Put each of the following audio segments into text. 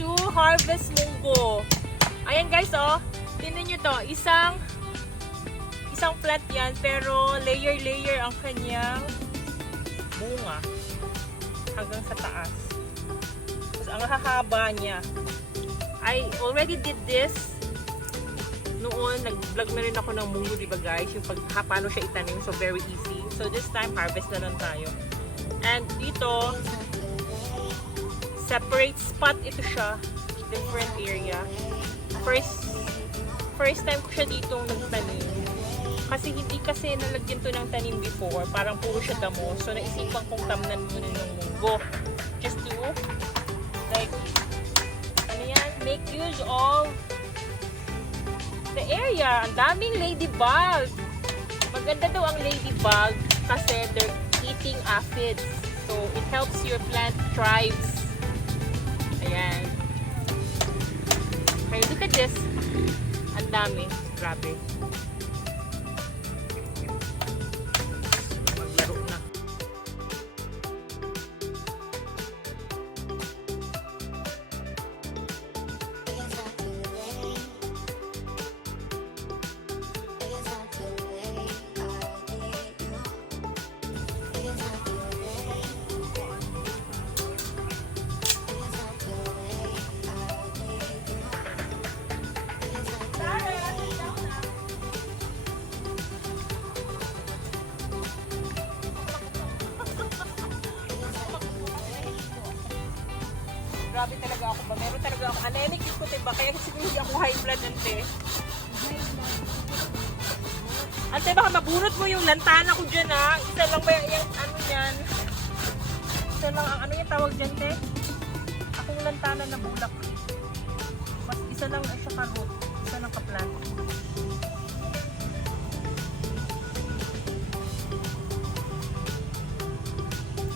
to harvest munggo. Ayan guys, oh. Tingnan nyo to. Isang plant yan, pero layer ang kanyang bunga hanggang sa taas. Tapos ang hahaba niya. I already did this noon. Nag-vlog na rin ako ng munggo, diba guys? Yung paano siya itanim. So very easy. So this time, harvest na lang tayo. And dito, separate spot ito siya. Different area. First time ko siya dito nagtanim. Kasi hindi kasi nalagyan to ng tanim before. Parang puro siya damo. So naisipan kong tamnan muna ng munggo. Just to, like, ano yan? Make use of the area. Ang daming ladybug. Maganda daw ang ladybug kasi they're eating aphids. So it helps your plant thrives. Ayan. Okay, look at this. Ang dami. Grabe. Maglaro na. Grabe talaga ako ba? Meron talaga ako. Anemic yung puti ba? Kaya siguro hindi ako high blood, ante. Ante, baka mabunot mo yung lantana ko dyan, ha? Isa lang ba yung ano yan? Isa lang ang ano yung tawag dyan, te? Akong lantana na bulak. Mas isa lang siya ka-root. Isa lang ka-plant.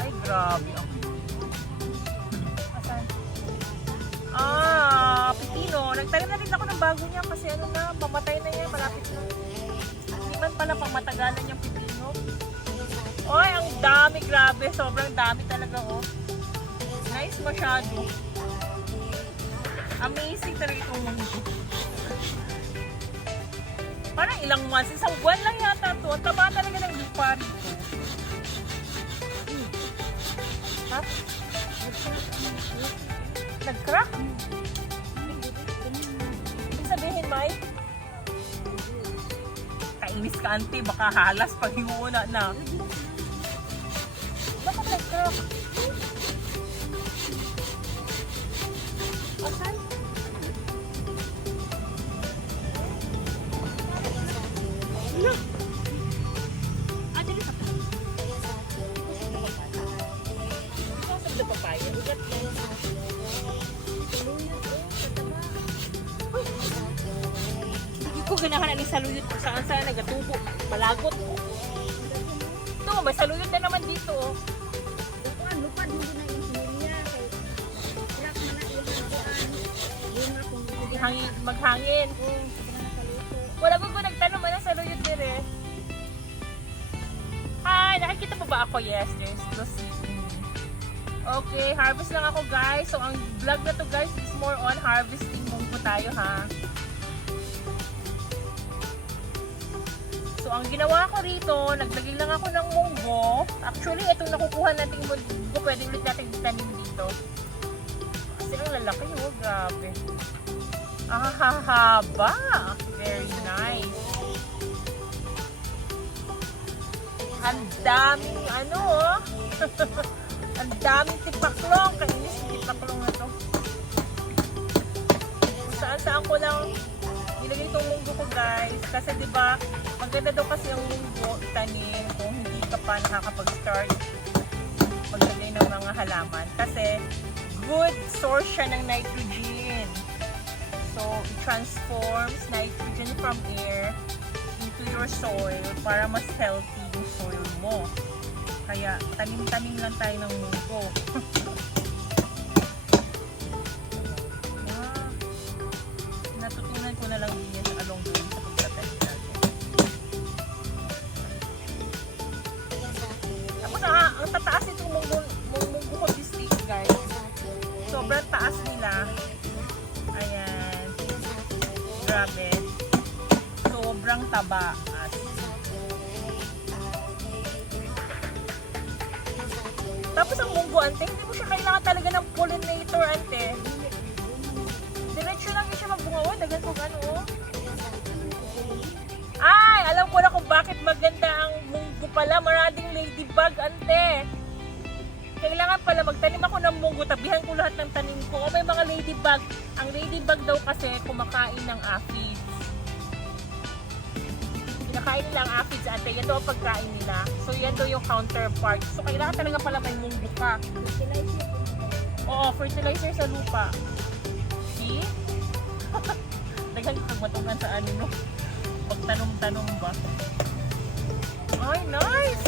Ay, grabe ako. Pipino. Nagtanim na rin ako ng bago niya kasi ano na, pamatay na yan, malapit na. Hindi man pala pamatagalan yung pipino. Oy, ang dami, grabe. Sobrang dami talaga, oh. Nice masyado. Amazing talaga itong munggo. Parang ilang months, isang buwan lang yata to. Ang taba talaga ng lupa rito. Ha? Nag-crack? Ibig sabihin, May? Kainis ka, ante. Baka halas pag hiuna na. Bakit nag-crack? Asan? Ano? Dali sa pa. Ito sa papaya. Ugat yan. Ko ganahan ani saluyot saan nagatubo malagot ito may saluyot na naman dito oh. Ano pa dito na yung niya kay rak man na yung Hangin, maghangin wala ba nagtanong man ang saluyot dire. Hi, nakikita pa ba ako? Yes, there's proceeding. Okay, harvest lang ako guys. So ang vlog na to guys is more on harvesting munggo tayo ha. So, ang ginawa ko rito, naglagay lang ako ng munggo. Actually, itong nakukuha nating munggo, pwede ulit natin itanim dito. Kasi ang lalaki, oh, grabe. Ang hahaba. Very nice. Ang daming, ano, oh. Ang daming tipaklong. Kainis yung tipaklong na to. Saan ko lang ilagay itong munggo ko, guys. Kasi, diba, maganda daw kasi ang munggo itanim kung hindi ka pa nakakapag-start maglagay ng mga halaman. Kasi, good source siya ng nitrogen. So, it transforms nitrogen from air into your soil para mas healthy yung soil mo. Kaya, tanim-tanim lang tayo ng munggo. Natutunan ko na lang din yan along the way sa pagtatanim natin. Tapos ang tataas itong munggo ko this week, guys. Sobrang taas nila. Ayan. Grabe. Sobrang taba. Tapos ang munggo, ante, hindi mo siya kailangan talaga ng pollinator, ante. Diretso lang siya magbunga. Dagan kung ano, oh. Ay, alam ko na kung bakit maganda ang munggo pala. Maraming ladybug, ante. Kailangan pala magtanim ako ng munggo. Tabihan ko lahat ng tanim ko. O may mga ladybug. Ang ladybug daw kasi kumakain ng aphids. Kinakain nila ang aphids, ante. Yan daw ang pagkain nila. So, yan daw yung counterpart. So, kailangan talaga pala may munggo ka. Oo, fertilizer sa lupa. See? Dagan ko matungan sa ano, no? Pagtanong-tanong ba? Ay, nice!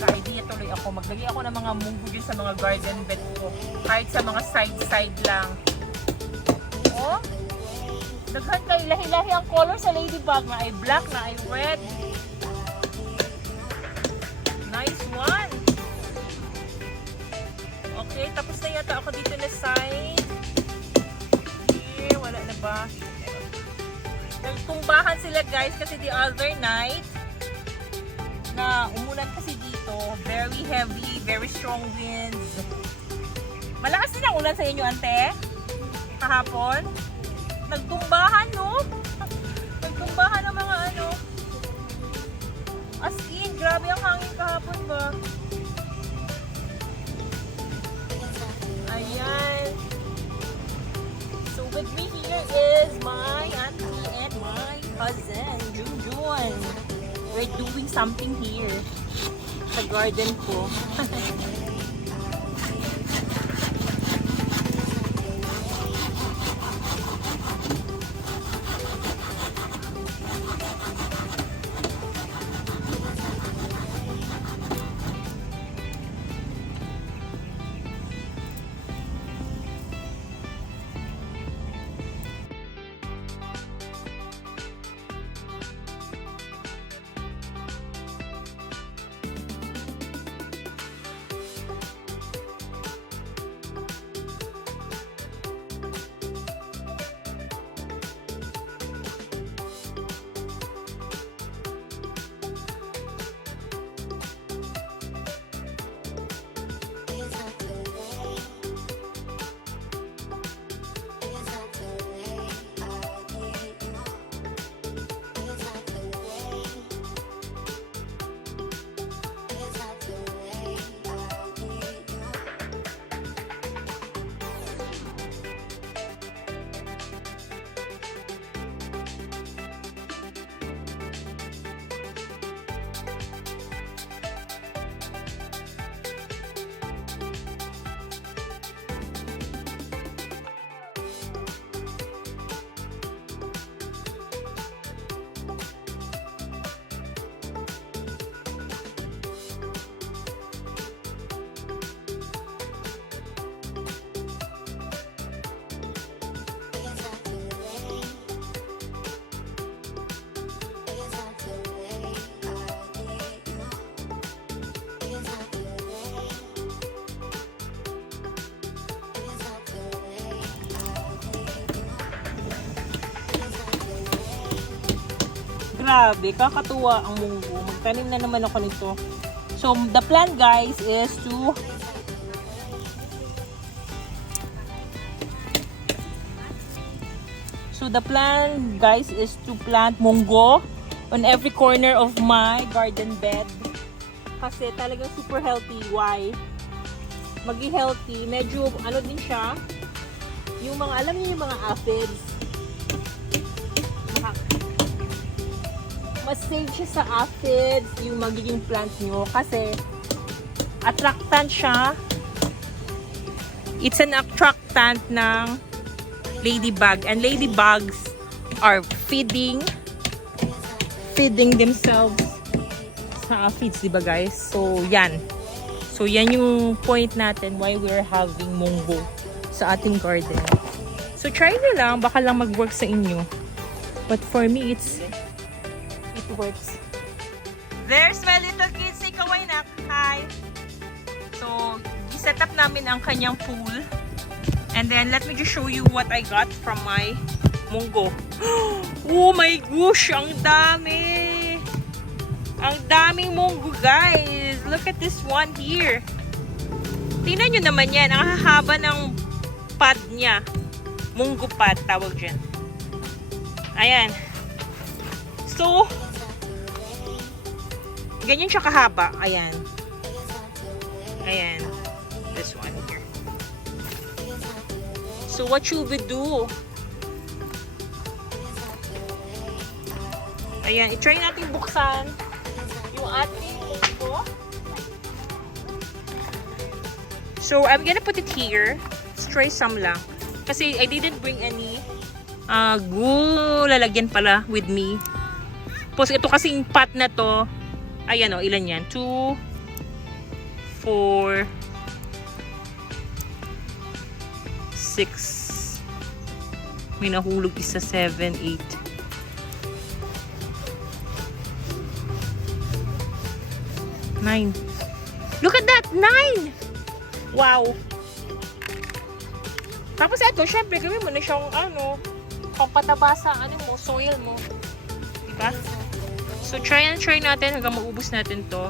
Nagka-idea tuloy ako. Maglagay ako ng mga munggo dyan sa mga garden bed ko. Kahit sa mga side-side lang. Oh! Daghan kay lahi-lahi ang color sa ladybug na ay black, na ay red. Nice one! Okay, tapos na yata ako dito na side. Okay, wala na ba? Nagtumbahan sila guys kasi the other night na umulan kasi dito. Very heavy, very strong winds. Malakas din ang ulan sa inyo, ante? Kahapon? Nagtumbahan, no? Nagtumbahan ng mga ano. As in, grabe ang hangin kahapon ba? Ayan. So with me here is my auntie and my cousin, Junjun. We're doing something here sa garden ko. Grabe, kakatuwa ang munggo. Magtanim na naman ako nito. So, the plan guys is to plant munggo on every corner of my garden bed. Kasi talagang super healthy. Why? Maging healthy. Medyo, ano din siya, yung mga, alam niyo yung mga aphids. Mas safe siya sa aphids, yung magiging plant nyo. Kasi, attractant siya. It's an attractant ng ladybug. And ladybugs are feeding themselves sa aphids, diba guys? So, yan. So, yan yung point natin why we're having munggo sa ating garden. So, try nyo lang. Baka lang mag-work sa inyo. But for me, it works. There's my little kid. Say kaway na. Hi. So, i-set up namin ang kanyang pool. And then, let me just show you what I got from my munggo. Oh my gosh! Ang dami! Ang daming munggo, guys! Look at this one here. Tingnan nyo naman yan. Ang hahaba ng pad niya. Munggo pad, tawag dyan. Ayan. So, ganyan siya kahaba. Ayan. Ayan. This one here. So, what should we do? Ayan, i-try natin buksan yung ating munggo. So, I'm gonna put it here. Let's try some lang. Kasi I didn't bring any lalagyan pala with me. Tapos ito kasing pot na to, ayan o, ilan yan? 2, 4, 6. May nahulog isa, 7, 8. 9. Look at that! 9! Wow! Tapos ito, syempre, gawin mo na siyang pampataba sa soil mo. Diba? So, try natin hanggang maubos natin to.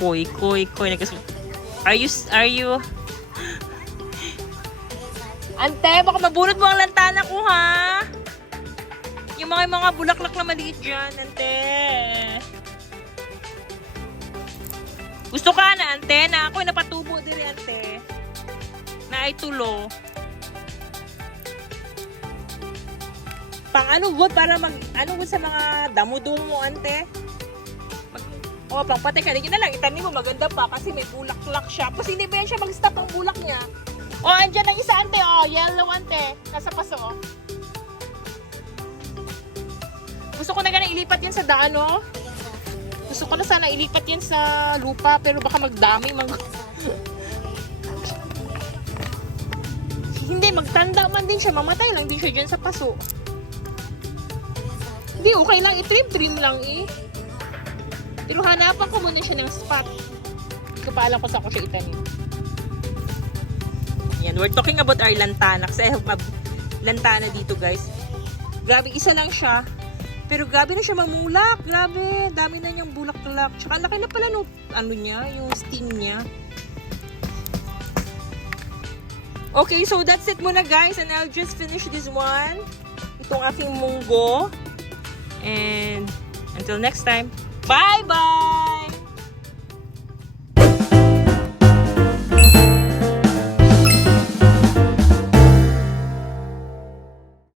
Koy. Are you? Ante, baka mabunot mo ang lantana ko, ha? Yung mga bulaklak na maliit dyan, ante. Gusto ka na, ante, na ako'y napatubo din, ante. Na ay tulo. Pang good para good sa mga damo-damo mo, ante. Pang patay ka. Hindi na lang, itanim mo, maganda pa kasi may bulaklak siya. Tapos hindi ba yan siya mag-stop ang bulak niya? Andyan ang isa, ante, yellow, ante. Nasa paso, Gusto ko na ganang ilipat yan sa daan, Gusto ko na sana ilipat yan sa lupa, pero baka magdami, Hindi, magtanda man din siya. Mamatay lang din siya dyan sa paso. Hindi, okay lang. I-trim lang, Pero hanapan ko muna siya ng spot. Hindi ko pa alam kung saan ko siya itanim. Yan, we're talking about our lantana. Kasi I have lantana dito, guys. Grabe, isa lang siya. Pero grabe na siya mamulak. Grabe, dami na niyang bulak-tulak. Tsaka laki na pala niya, yung stem niya. Okay, so that's it muna, guys. And I'll just finish this one. Itong aking munggo. And until next time, bye-bye!